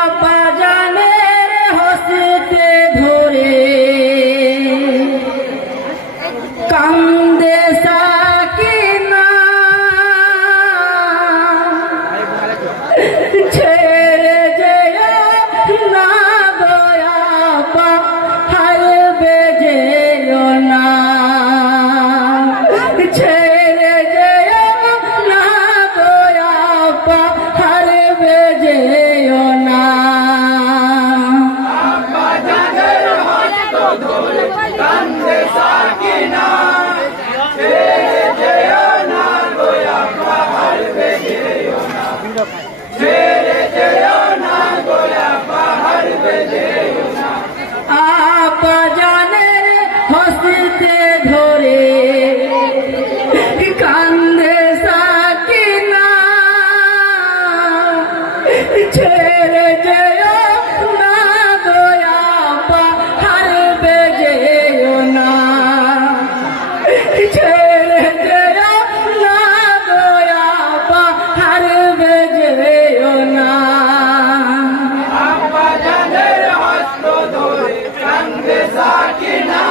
আব্বাজানের হস্তে ধরে কান্দে সাকিনা, ছেড়ে যেও না দয়া পা হারবে যেও না, ছেড়ে যেও না দয়া পা হারবে যেও না। আব্বাজানের হস্ত ধরে কান্দে সাকিনা, ছেড়ে যেও না দয়া পা হারবে যেও না, ছেড়ে যেও না দয়া পা হারবে যেও না। আব্বাজানের হস্তে ধরে কান্দে সাকিনা, ছেড়ে যেও না দয়া পা হারবে যেও না, ছেড়ে যেও না দয়া পা হারবে যেও না। আব্বাজানের হস্ত ধরে কান্দে সাকিনা,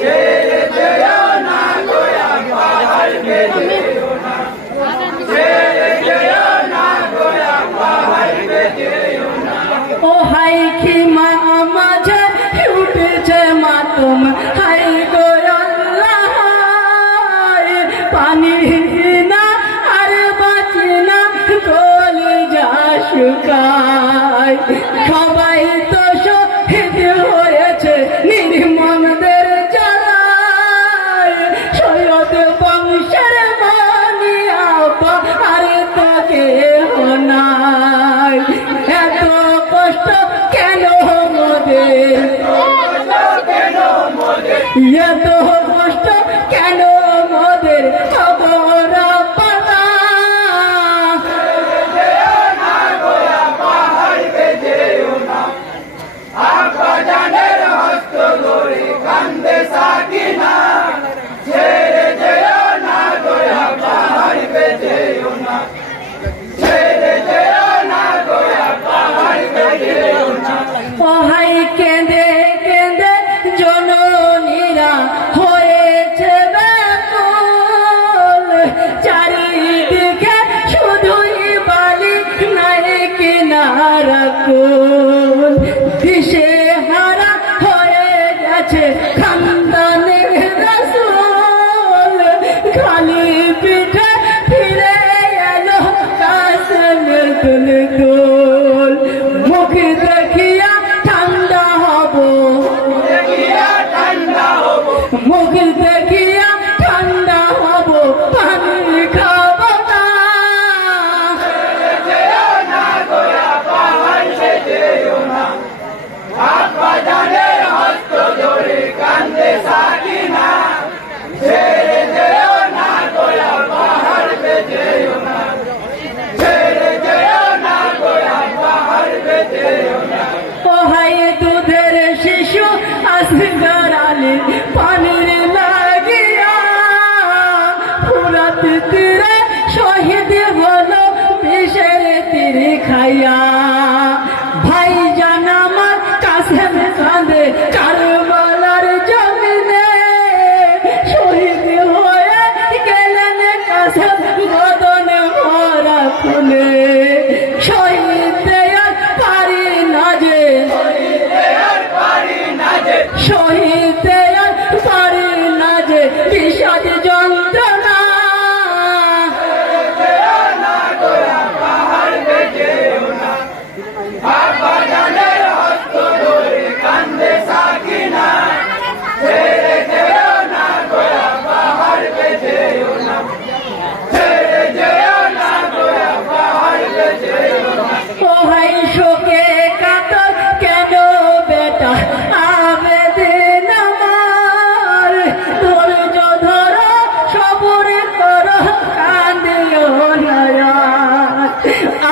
ছেড়ে যেও না দয়া পা হারবে যেও না, ছেড়ে যেও না দয়া পা হারবে যেও না। ও হাই কি মা মাঝে উঠেছে মাতুম, হাই গো আল্লাহ পানি না আর বাঁচি না, কলিজা শুকায়। সবাই তো শহীদ হয়েছে নির্মমদের জ্বালায়, সৈয়দ বংশের মানিয়া আর তো কেহ নাই। এত কষ্ট কেন মোদের, এত কষ্ট কেন মোদের, খবর পাতা আব্বাজানের হস্ত ধরে কান্দে সাকিনা, ছেড়ে যেও না দয়া পা হারবে যেও না, ছেড়ে যেও না দয়া পা হারবে যেও না। সহায় কেঁদে কেঁদে জননীরা হয়েছে ব্যাকুল, চারিদিকে শুধুই বালি নাই কিনারা কুল, দিশে হারা হয়ে গেছে খানদানের রাসূল, খালি পিঠে ফিরে এলো কাসেম দুলদুল। মুখ দেখিয়া ঠান্ডা হব, মুখ দেখিয়া ঠান্ডা হব, পানি খাব না, যেও না দয়া পা হারবে যেও না। আব্বাজানের হস্ত ধরে কান্দে সাকিনা, ছেড়ে যেও না দয়া পা হারবে যেও না, ছেড়ে যেও না দয়া পা হারবে যেও না। ও হাই দুধের শিশু আসগার আলী পানির লাগিয়া, ফুরাত তীরে শহীদ হলো বিষের তীর খাইয়া। ভাই জান আমার কাসেম কাঁদে কারবালার জমিনে, শহীদ হয়ে গেলেন কাসেম বদন ভরা খুলে, শহীদ আর পারি না যে, শহীদ আর পারি না যে বিষাদ যন্ত্রণা। আব্বাজানের হস্ত ধরে কান্দে সাকিনা, ছেড়ে যেও না দয়া পা হারবে যেও না, ছেড়ে যেও না দয়া পা হারবে যেও না। ও ভাই শোকে কাতর কেন বেটা আবেদিন আমার, ধৈর্য ধরো সবর করো কান্দিও না,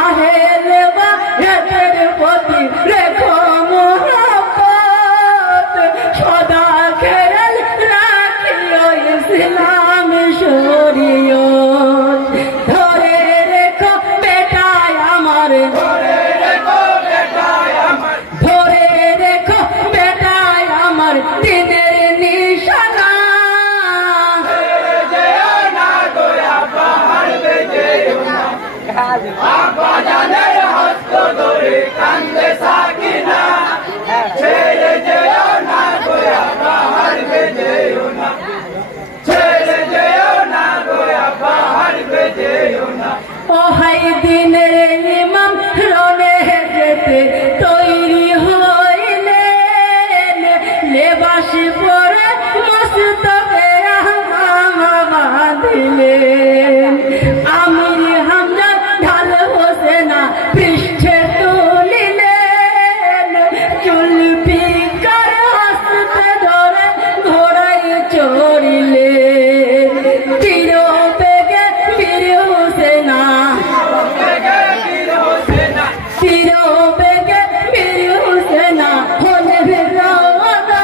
আহেলেবা এদের প্রতি রেখো মহব্বত, সদা খেয়াল রাখিও ইসলাম শরীয়ত, ধরে রেখো বেটায় আমার, ধরে কান্দে সাকিনা ছেড়ে যেও না গোয়া পাহাড় বেজেও না ছেড়ে যেও না গোয়া পাহাড় বেজেও না ও হাই দিনের ইমাম রনে যেতে তৈরি হইলেন লেবাস পরে মস্তকে বাঁধিলেন আমির হামজা ঢাল হোসেনা পৃষ্ঠে তুলিলেন চুল পিকার হস্তে ধরে ঘোড়ায় চড়িলেন তীর বেগে বীর হোসেনা তীর বেগে বীর হোসেনা হলে রওনা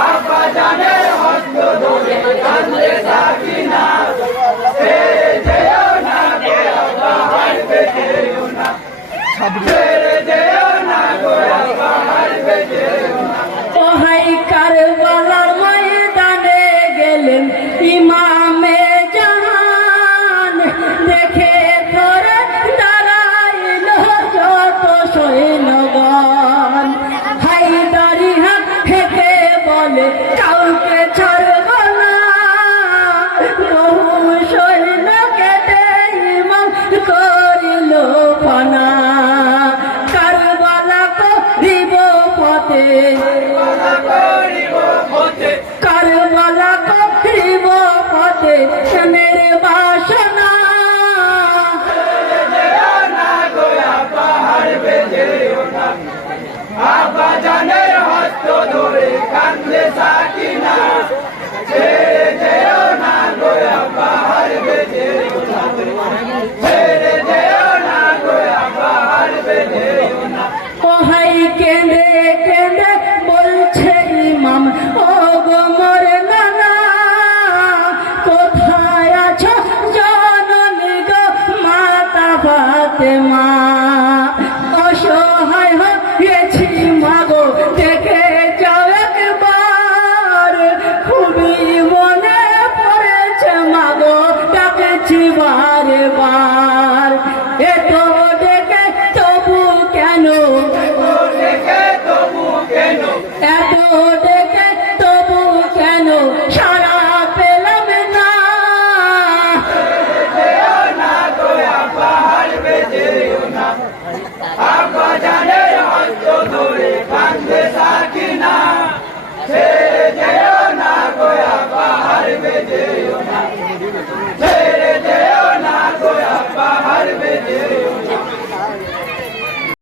আব্বা জানের হস্ত ধরে কান্দে সাকিনা ছেড়ে যেও না গোয়া পাহাড় বেজেও না ছেড়ে যেও না গোয়া পাহাড় বেজেও না ও হাই কারবালার ময়দানে গেলেন ইমামে জাহান দেখে ধরে দাঁড়াইল যত সৈন্যগণ হায়দারি হাত হেঁটে বলে কাউকে ছাড়ব না বহু সৈন্য কেটে ইমাম করিল ফানা কারবালা করিব পথে করিব পথে কারবালা করিব পথে সোনের বাসনা যেও না গোয়া পাহাড় বেজেও না আব্বা জানের হস্ত ধরে কান্দে সাকিনা ছেড়ে যেও না গোয়া পাহাড় বেজেও না ছেড়ে যেও না গোয়া পাহাড় বেজেও না ও হাই কেঁদে কেঁদে বলছে ইমাম ও গো মোর নানা কোথায় আছো জননী গো মাতা ফাতেমা অসহায় হয়েছি মাগো দেখে যাও একবার খুবই মনে পড়েছে মাগো ডাকেছি বারে বার এত ডেকে তবু কেন দেখে তবু কেন এত ডেকে তবু কেন সারা পেলাম না যেও না গোয়া পাহাড় বেজেও না